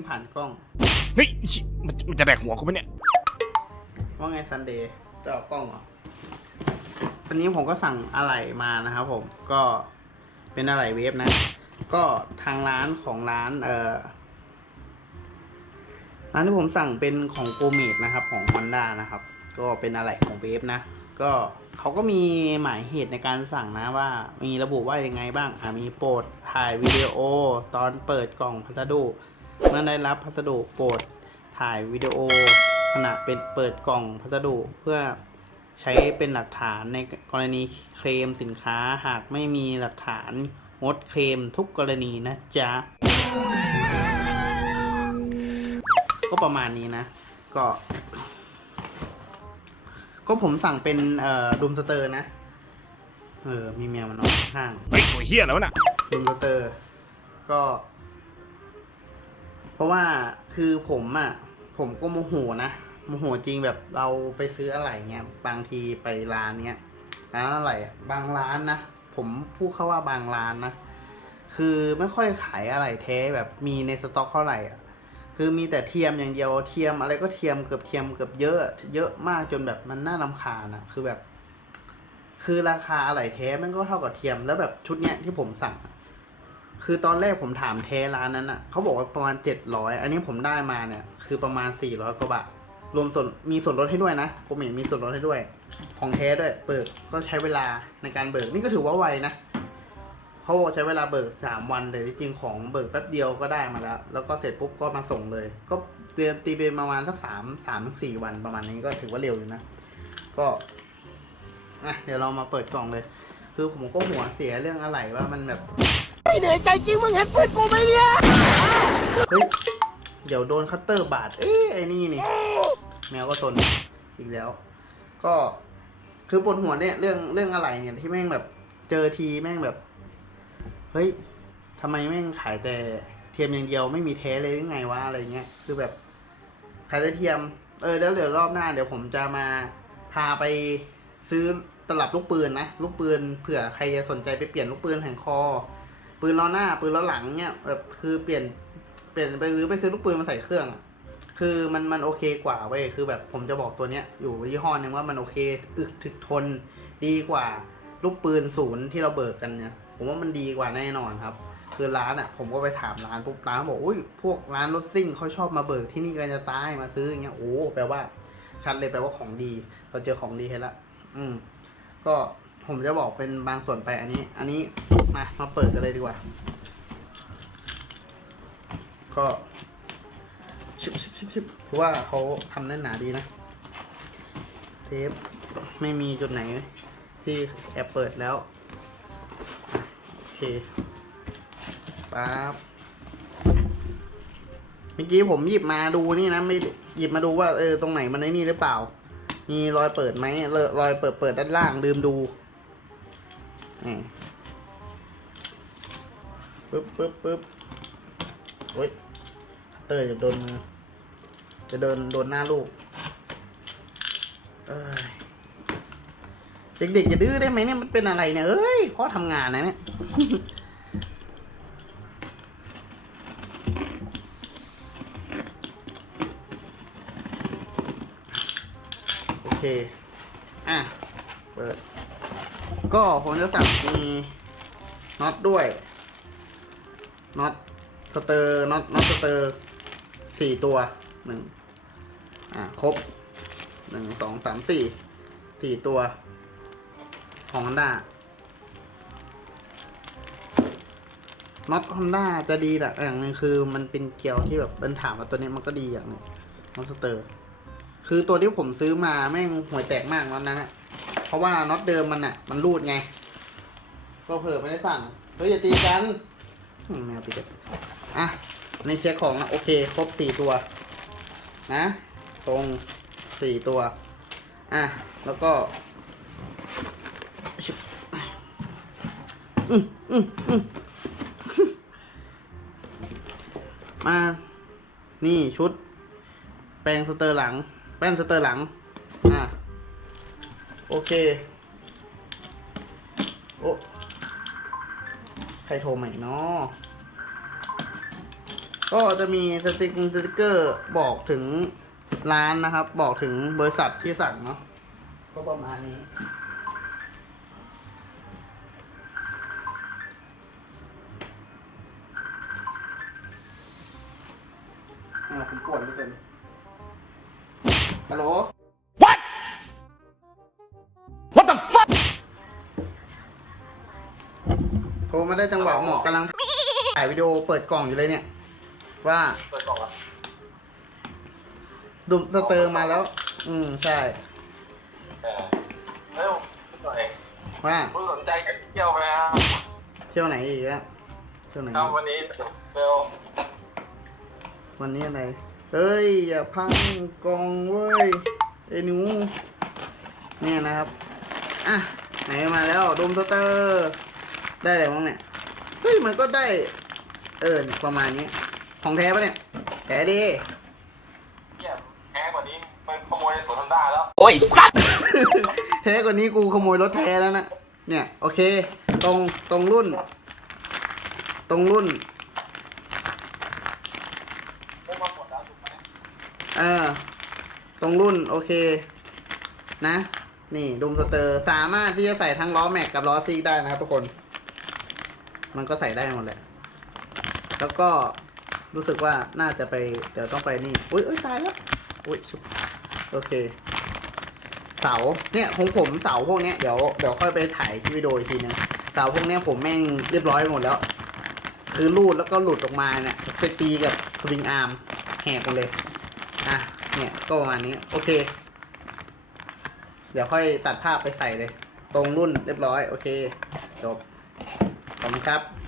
งผ่านกล้อง เฮ้ยชิมันมันจะแดกหัวกูไหมเนี่ย ว่าไงซันเดย์จะออกกล้องเหรอวันนี้ผมก็สั่งอะไหล่มานะครับผมก็เป็นอะไหล่เวฟนะ ก็ทางร้านของร้านเอ่อร้านที่ผมสั่งเป็นของโกเมดนะครับของ Honda นะครับ ก็เป็นอะไหล่ของเวฟนะ ก็เขาก็มีหมายเหตุในการสั่งนะว่ามีระบุว่ายังไงบ้างอ่ามีโปรดถ่ายวิดีโอ ตอนเปิดกล่องพัสดุ เมื่อได้รับพัสดุโปรดถ่ายวิดีโอ ขณะเป็นเปิดกล่องพัสดุเพื่อใช้เป็นหลักฐานในกรณีเคลมสินค้าหากไม่มีหลักฐานงดเคลมทุกกรณีนะจ๊ะ ก็ประมาณนี้นะ ก็ ก็ผมสั่งเป็นเอ่อดูมสเตอร์นะ เออ มีแมวมานอนข้างเฮ้ยตัวเฮียแล้วะน่ะดูมสเตอร์ ก็เพ ราะว่าคือผมอะ่ะ ผมก็โมโหนะโมโหจริงแบบเราไปซื้ออะไรเงี้ยบางทีไปร้านเนี้ยร้านอะไรบางร้านนะผมพูดเข้าว่าบางร้านนะคือไม่ค่อยขายอะไรแท้แบบมีในสต็อกเท่าไหร่อะคือมีแต่เทียมอย่างเดียวเทียมอะไรก็เทียมเกือบเทียมเกือบเยอะ เยอะมากจนแบบมันน่ารำคาญอะคือแบบ คือราคาอะไรแท้มันก็เท่ากับเทียมแล้วแบบชุดเนี้ยที่ผมสั่งอะ คือตอนแรกผมถามเทร้านนั้นอะเขาบอกว่าประมาณเจ็ดร้อยอันนี้ผมได้มาเนี่ย คือประมาณสี่ร้อยกว่าบาทรวมส่วนมีส่วนลดให้ด้วยนะผมเห็นมีส่วนลดให้ด้วย ของแท้ด้วย เบิกก็ใช้เวลาในการเบิกนี่ก็ถือว่าไวนะเขาบอกใช้เวลาเบิกสามวันแต่ที่จริงของเบิกแป๊บเดียวก็ได้มาแล้ว แล้วก็เสร็จปุ๊บก็มาส่งเลย ก็เดือนตีไปประมาณสักสามสามถึงสี่วันประมาณนี้ก็ถือว่าเร็วอยู่นะ ก็อะเดี๋ยวเรามาเปิดกล่องเลย คือผมก็หัวเสียเรื่องอะไรว่ามันแบบ ไม่เหนื่อยใจจริงมึงเห็นปืนกูไหมเนี่ยเฮ้ยเดี๋ยวโดนคัตเตอร์บาดเอ้ยไอ้นี่นี่แมวก็สนอีกแล้ว ก็คือปวดหัวเนี่ยเรื่องเรื่องอะไรเนี่ยที่แม่งแบบเจอทีแม่งแบบ เฮ้ยทำไมแม่งขายแต่เทียมอย่างเดียวไม่มีแท้เลยหรือไงวะอะไรเงี้ยคือแบบขายแต่เทียม เออแล้วเดี๋ยวรอบหน้า เดี๋ยวผมจะมาพาไปซื้อตลับลูกปืนนะลูกปืนเผื่อใครจะสนใจไปเปลี่ยนลูกปืนแห่งคอ ปืนล้อหน้า ปืนล้อหลังเนี่ยแบบคือเปลี่ยนเปลี่ยนไปหรือไปซื้อลูกปืนมาใส่เครื่อง คือมันมันโอเคกว่าเว้ยคือแบบผมจะบอกตัวเนี้ยอยู่ยี่ห้อหนึงว่ามันโอเคอึดถึกทนดีกว่าลูกปืนศูนย์ที่เราเบิกกันเนี่ยผมว่ามันดีกว่าแน่นอนครับ คือร้านอะ ผมก็ไปถามร้านปุ๊บร้านบอกอุ้ยพวกร้านรถซิ่งเขาชอบมาเบิกที่นี่กันจะตายมาซื้ออย่างเงี้ยโอ้แปลว่าชัดเลยแปลว่าของดี เราเจอของดีให้ละอืมก็ ผมจะบอกเป็นบางส่วนไปอันนี้ อันนี้มามาเปิดกันเลยดีกว่า ก็ชิบชิบชิบชิบเพราะว่าเขาทำแน่นหนาดีนะ เทปไม่มีจุดไหนที่แอบเปิดแล้ว โอเคปั๊บเมื่อกี้ผมหยิบมาดูนี่นะไม่หยิบมาดูว่าเออตรงไหนมันไอ้นี่หรือเปล่า มีรอยเปิดไหมรอยเปิดเปิดด้านล่างลืมดู อืมปึ๊บปึ๊บปึ๊บโอ้ยเตอร์จะโดนมือจะโดนโดนหน้าลูกเอ้ยเด็กๆจะดื้อได้ไหมเนี่ยมันเป็นอะไรเนี่ยเอ้ยพ่อทำงานนะเนี่ยโอเค ก็ผมจะสั่งมีน็อตด้วยน็อตสเตอร์น็อตน็อตสเตอร์สี่ตัวหนึ่งอะครบหนึ่งสองสามสี่สี่ตัว ของ Honda น็อต Honda จะดีแต่อย่างหนึ่งคือมันเป็นเกลียวที่แบบเป็นถามว่าตัวนี้มันก็ดีอย่างหนึงน็อตสเตอร์ คือตัวที่ผมซื้อมาแม่งห่วยแตกมากน็อตนั้นอะ เพราะว่าน็อตเดิมมันอะมันรูดไง ก็เผื่อไม่ได้สั่งเฮ้ยอย่าตีกันแมวตีกันอะ ในเช็คของนะโอเค ครบสี่ตัว นะ ตรงสี่ตัว อะ แล้วก็อืมอืมอืมมา นี่ชุด แปรงสเตอร์หลัง แป้นสเตอร์หลัง อะ โอเค โอ้ใครโทรใหม่เนาะก็จะมีสติกสติกเกอร์บอกถึงร้านนะครับ บอกถึงบริษัทที่สั่งเนาะก็ประมาณนี้ อ่าผมปวดไม่เป็นฮัลโหล มาได้จังหวะเหมาะกำลังถ่ายวิดีโอเปิดกล่องอยู่เลยเนี่ย ว่าเปิดกล่องละดุมสเตอร์มาแล้ว อืมใช่เออเร็วหน่อยว่าคุณสนใจจะเที่ยวไหมครับเที่ยวไหนอีกอะเที่ยวไหนครับวันนี้เร็ววันนี้อะไรเฮ้ยอย่าพังกล่องเว้ยไอ้หนูเนี่ยนะครับ อะ ไหนมาแล้วดมสเตอร์ ได้อะไรบ้างเนี่ย เฮ้ย มันก็ได้ เออเนี่ยประมาณนี้ ของแท้ปะเนี่ย แท้ดีเที่ยแพ้กว่านี้มันขโมยในสวนทำได้แล้ว โอ้ยสัตว์ แท้กว่านี้กูขโมยรถแท้แล้วนะ เนี่ย โอเค ตรง ตรงรุ่น ตรงรุ่นไม่มาหมดแล้วถูกไหมเออ ตรงรุ่น โอเค นะ นี่ดูมสเตอร์ สามารถที่จะใส่ทั้งล้อแม็กกับล้อซีกได้นะครับทุกคน มันก็ใส่ได้หมดเลยแล้วก็รู้สึกว่าน่าจะไป เดี๋ยวต้องไปนี่ อุ้ยอุ้ยตายแล้ว อุ้ยชุบโอเค เสา เนี่ยของผมเสาพวกเนี้ยเดี๋ยวเดี๋ยวค่อยไปถ่ายวิดีโออีกทีนึง เสาพวกเนี้ยผมแม่งเรียบร้อยหมดแล้ว คือรูดแล้วก็หลุดออกมาเนี่ยไปตีกับสวิงอาร์มแหกหมดเลย อะ เนี่ยก็ประมาณนี้ โอเค เดี๋ยวค่อยตัดภาพไปใส่เลย ตรงรุ่นเรียบร้อย โอเค จบ คุณครับ